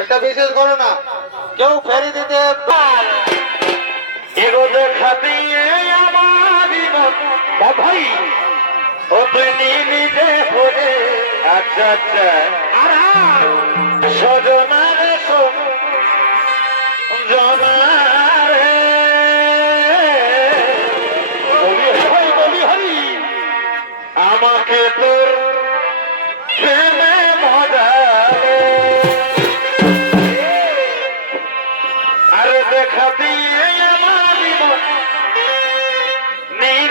এটা বিশেষ করো না কেউ ফেরি দিতে এগো দেখা দিয়ে আমার ভাই ও তুই নিজে হলে আচ্ছা আচ্ছা আর সজনারে জনারে বলি হরি আমাকে তোর প্রেমে মজারে আরে দেখা দিয়ে আমার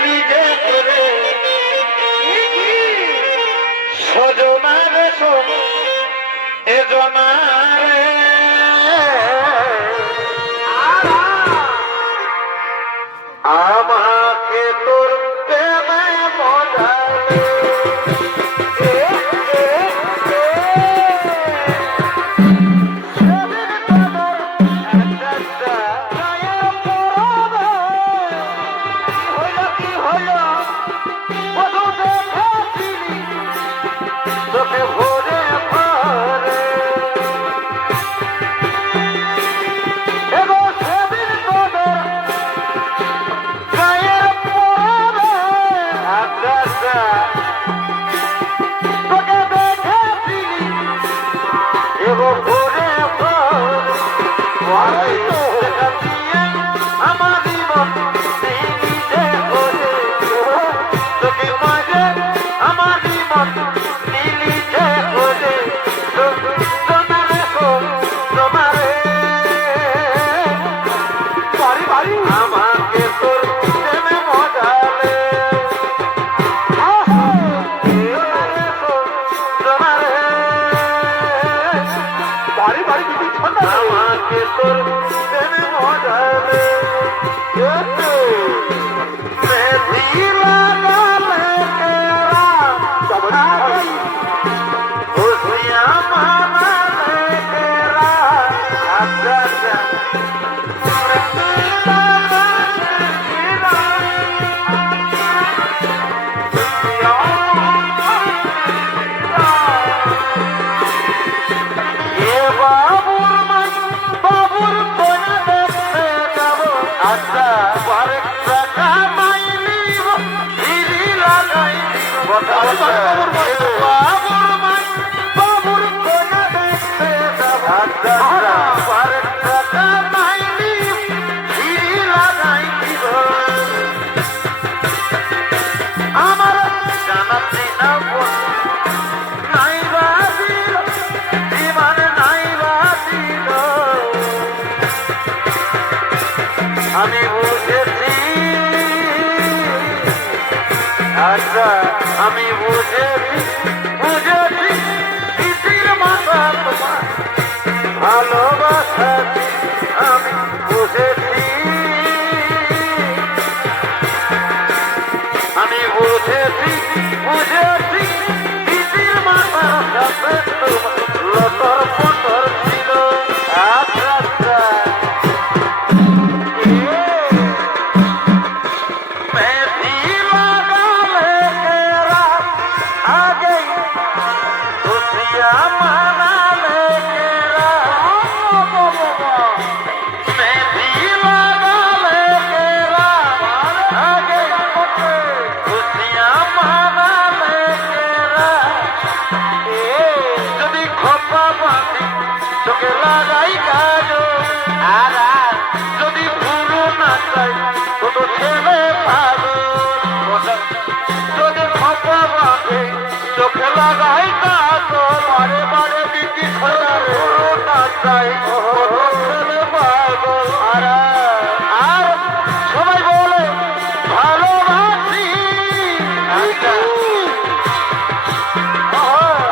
নিজে করে সজনারে এ জনারে আমাকে তোর প্রেমে মজারে আমাকে তোর প্রেমে মজারে আমি বুঝেছি আচ্ছা আমি বুঝেছি ইতির মাথা তোমার ভালোবাসা আমি বুঝেছি ইতির মাথার সাথে তোমার লতর পতর ছিল আচ্ছা আচ্ছা চোখে লাগাই কাজল আর যদি ভুলো না চাই তো ছেলে পাগল যদি খপা বাঁধে চোখে লাগাই কাজল বারে বারে বিটি খোলা ভুলো না চাই ছেলে পাগল আর সবাই বলে ভালোবাসি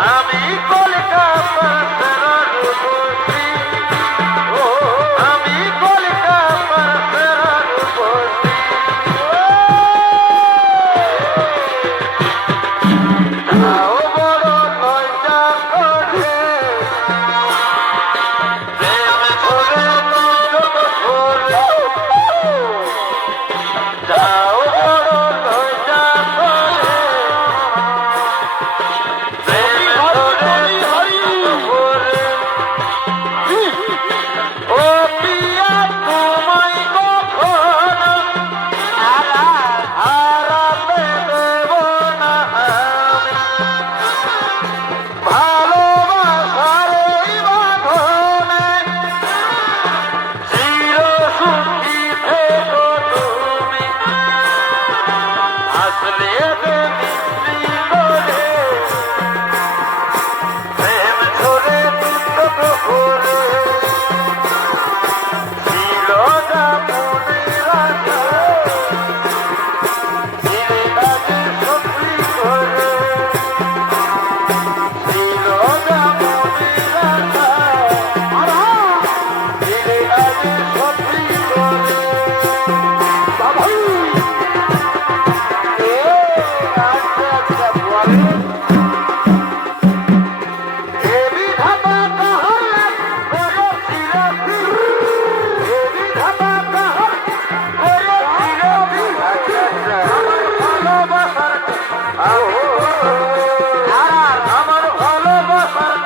আমি কলকাতার রূপসী আমি কলকাতার রূপসী তাও বড় লজ্জা করে প্রেম করে চোখ ভরে তাও বড় লজ্জা করে ও পিয়া তোমায় কখনো হারাতে দেব না আমি ভালোবাসার এই বাঁধনে চির সুখী থেকো তুমি আসলে মিষ্টি করে প্রেম ধরে চোখ ভরে ছিল যেমন রাজা ধীরে কাজে সত্যি করে ছিল যেমন রাজা ধীরে কাজে সত্যি করে বাবু আচ্ছা আচ্ছা বলে দেবী ধাপা কাহার করেছিল দেবী ধাপা কাহার করেছিল আমার ভালোবাসার আমার ভালোবাসার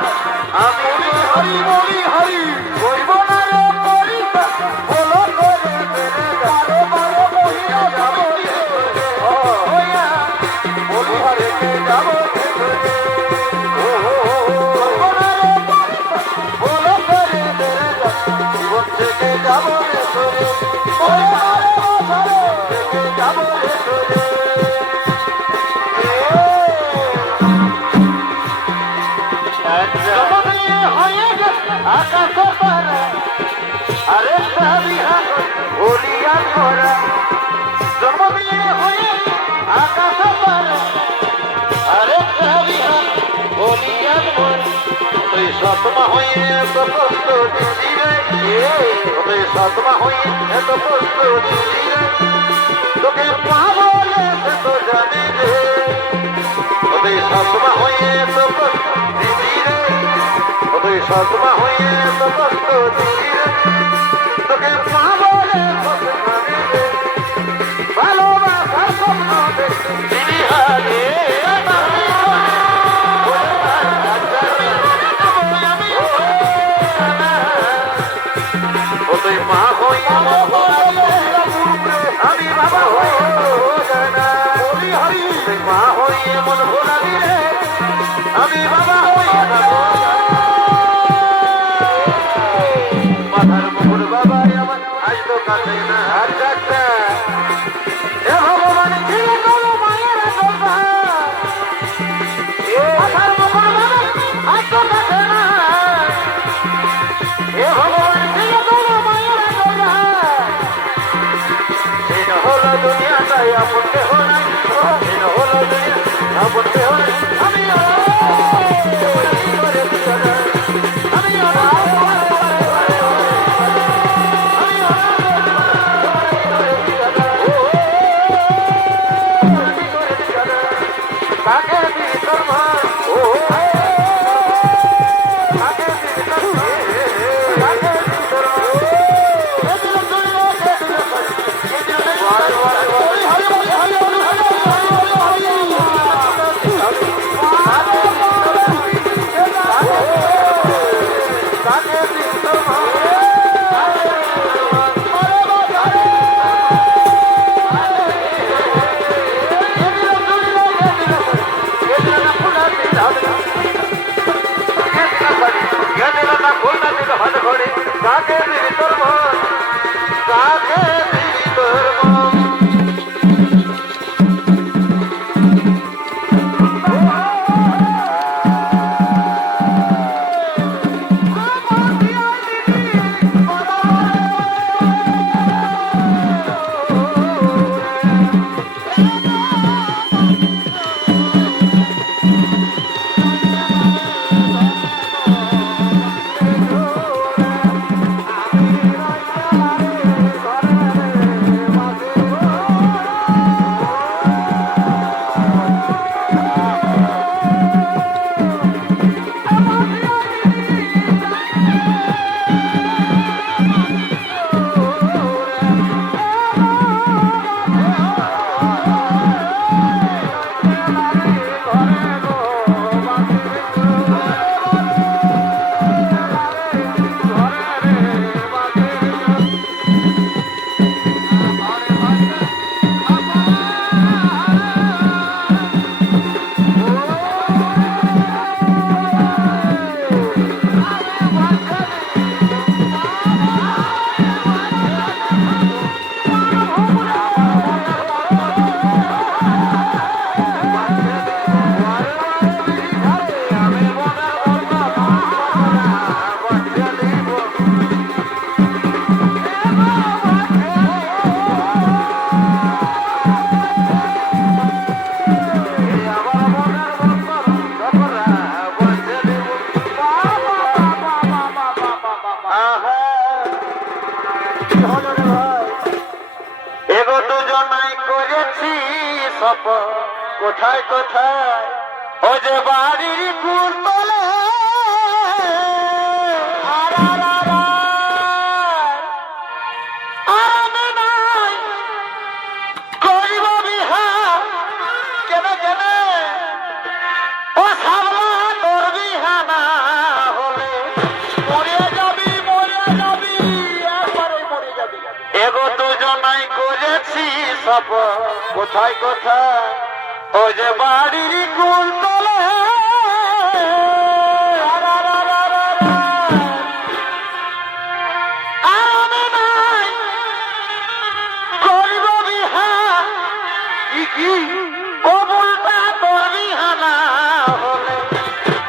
আমি হরি বলি হরি বলব না রে করিতা বলো করে মেরে বারো বারো মহিলা যাবো হইয়া বলি হরে যাবো বলো করে মেরে জীবন থেকে যাবো রে সরে থেকে যাবো রে সরে হয়ে গেছে আকাশ পারা আরে সাবিহা বলিয়া ধরা জন্ম দিয়ে হয়ে আকাশ পারা আরে সাবিহা বলিয়া ধরা তুই সতমা হয়ে এত কষ্ট দিলি রে তুই সতমা হয়ে এত কষ্ট দিলি রে তোকে পাবলে তো জানি রে তুই সতমা হয়ে এত কষ্ট দিলি রে তুই সতমা হয়ে এত কষ্ট দিলি রে তোকে পাবলে তো জানি রে ভালোবাসার স্বপ্ন দেখি দিলি হারে তুই মা হই আমি বাবা হই বলি হরি তুই মা হই এমন ভোলাবি রে আমি বাবা হই মাথার মুকুর বাবা আমার আজ তো কাছে না আচ্ছা আচ্ছা এ ভগবান ছিল তোর মায়ের কথা মাথার মুকুর বাবা আজ তো কাছে না এ ভগবান ছিল তোর মায়ের কথা দিন হলো দুনিয়াটাই আপন দেহ নাই দিন হলো দুনিয়া আপন দেহ নাই আমি কাকে দিই তোর মা ও কাকে দিই তোর মা কাকে দিই তোর মা হরি হরি হরি হরি হরি হরি হরি এগো দুজনাই করেছি সপ কোথায় কোথায় ও যে বাড়ির কুল তলে আমি নাই করিব বিহা কেন কেন ও সাবলা তোর বিহা না হলে মরে যাবি একবারে মরে যাবি এগো দুজনাই করেছি সব কোথায় কোথায় ও যে বাড়ির কুল তলে আমি নাই করিব বিহা কি কবুলটা তোর বিহা না হলে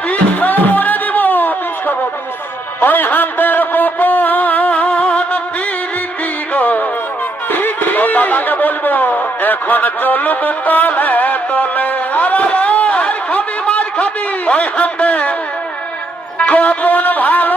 বিষ মরে দিব বিষ খাবো বিষ ওই হাতের গোপন পিরিতি গো দাদাকে বলবো এখন চলুক তলে তলে মার খাবি ওই হাতে গোপন ভালো